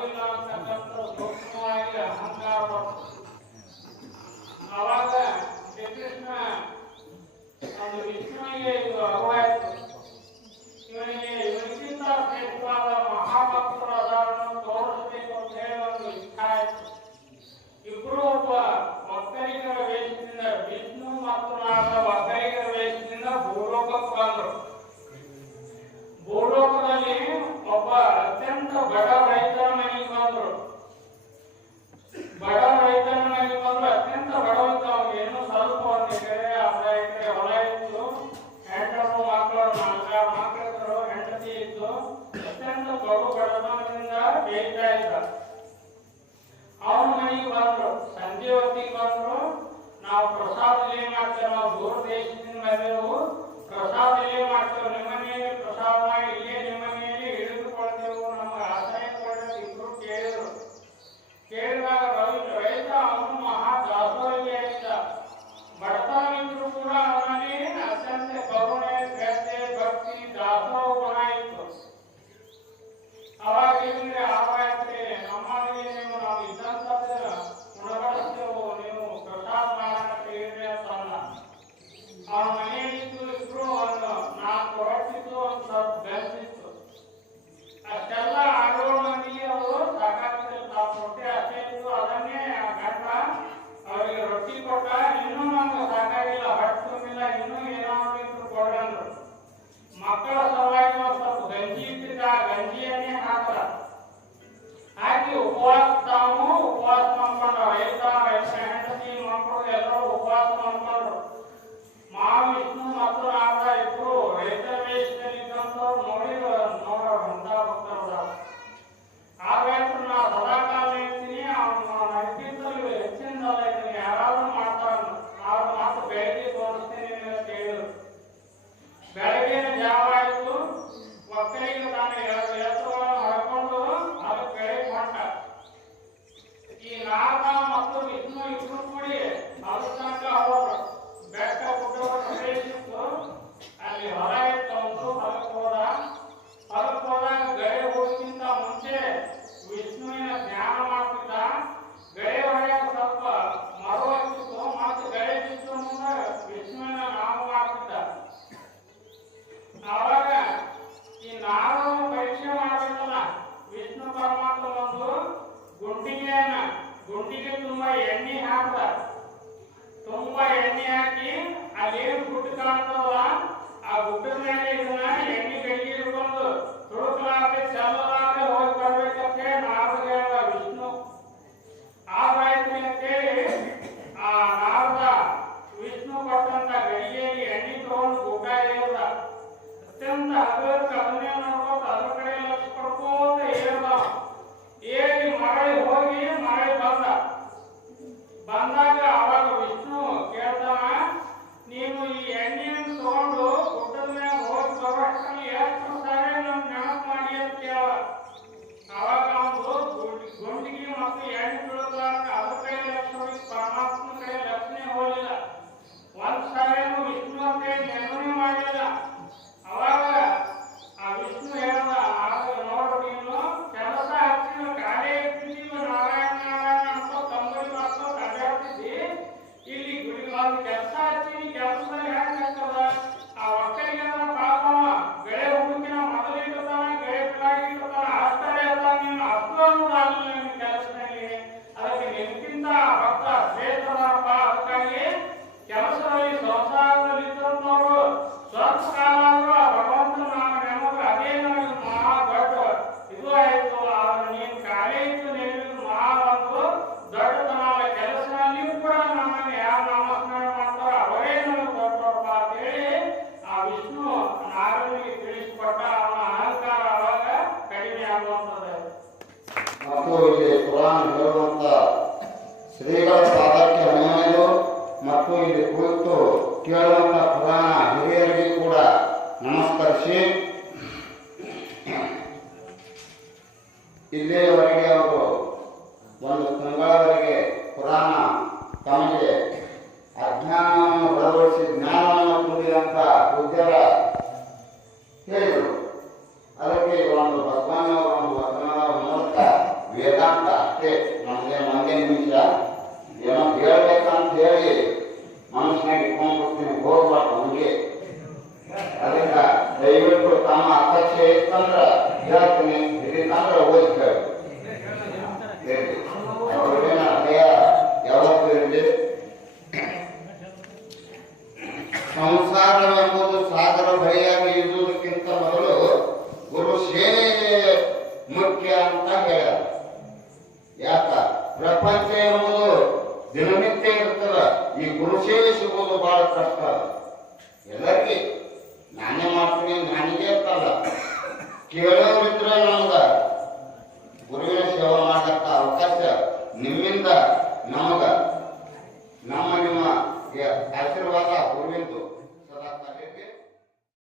Now, I think, it is not, and ತುಂಬಾ ಎಣ್ಣೆ ಹಾಕಿ ಅಲ್ಲೇನು ಗುಡ್ಡ ಕಾಣ್ತದಲ್ಲ, ಆ ಗುಡ್ಡದ ಎಣ್ಣೆ ಕೈಗೆ ಹಿಡ್ಕೊಂಡು ತುಳುಕಲಾರದೆ, ಚಲ್ಲಲಾರದೆ ಹೋಗಿ ಬರ್ಬೇಕಂತ ಹೇಳಿ ನಾರದ ಆ ನಾರದ ವಿಷ್ಣು ಕೊಟ್ಟಂತ ಗಡಿಗೆಯಲ್ಲಿ ಎಣ್ಣೆ ತಗೊಂಡು ಗುಡ್ಡ ಅತ್ಯಂತ ಹಗುರಕ್ಕೆ ಅದನ್ನೇ ನೋಡ್ಕೋತ ಅದ್ರ ಕಡೆ ಲಕ್ಷ ಕೊಡ್ಕೋತ ಏರ್ದ ಏ ಶ್ರೀಗಳ ಪಾದಕ್ಕೆ ಹಣಿದು ಮತ್ತು ಇಲ್ಲಿ ಕುಳಿತು ಕೇಳುವಂಥ ಪುರಾಣ ಹಿರಿಯರಿಗೆ ಕೂಡ ನಮಸ್ಕರಿಸಿ. ಇಲ್ಲಿಯವರೆಗೆ ಅವರು ಒಂದು ತಿಂಗಳವರೆಗೆ ಪುರಾಣ ತಮಗೆ ಅಜ್ಞಾನವನ್ನು ಬಲಗೊಳಿಸಿ ಜ್ಞಾನವನ್ನು ತುಂಬಿದಂಥ ಪೂಜ್ಯರ ಹೇಳಿದರು. ಅದಕ್ಕೆ ಒಂದು ಭಗವಾನ್ ಅವರ ಒಂದು ವಚನದ ಮೂಲಕ ವೇದಾಂತ ಅಷ್ಟೇ. ನಮಗೆ ಒಂದೇ ನಿಮಿಷ ಏನೋ ಹೇಳ್ಬೇಕಂತ ಹೇಳಿ ಮನಸ್ಸಿನಾಗ ಇಟ್ಕೊಂಡು ಕೊಡ್ತೀನಿ, ಹೋಗ್ಬಾರ್ದು ನಮಗೆ ಅದರಿಂದ ದಯವಿಟ್ಟು ತಮ್ಮ ಅಪೇಕ್ಷೆ ಇತ್ತಂದ್ರ ಹೇಳ್ತೀನಿ ಇಲ್ಲಿತ್ತಂದ್ರ ಓದಿ ಅವ್ರಿಗೇನ ಹೃದಯ ಯಾವತ್ತೂ ಇರಲಿ. ಸಂಸಾರವೆಂಬುದು ಸಾಗರ ಭಯಾಗಿ ಇರುವುದಕ್ಕಿಂತ ಮೊದಲು ಗುರು ಸೇನೆ ಮುಖ್ಯ ಅಂತ ಹೇಳ ಯಾಕ? ಪ್ರಪಂಚ ಎಂಬುದು ದಿನನಿತ್ಯ ಇರ್ತದ. ಈ ಗುರು ಸೇವೆ ಸಿಗೋದು ಬಹಳ ಕಷ್ಟ ಅದ. ಎಲ್ಲರಿಗೆ ನಾನೇ ಮಾಡ್ತೀನಿ ನಾನಿಗೆ ಅಂತಲ್ಲ. ಕೇಳೋರಿದ್ರೆ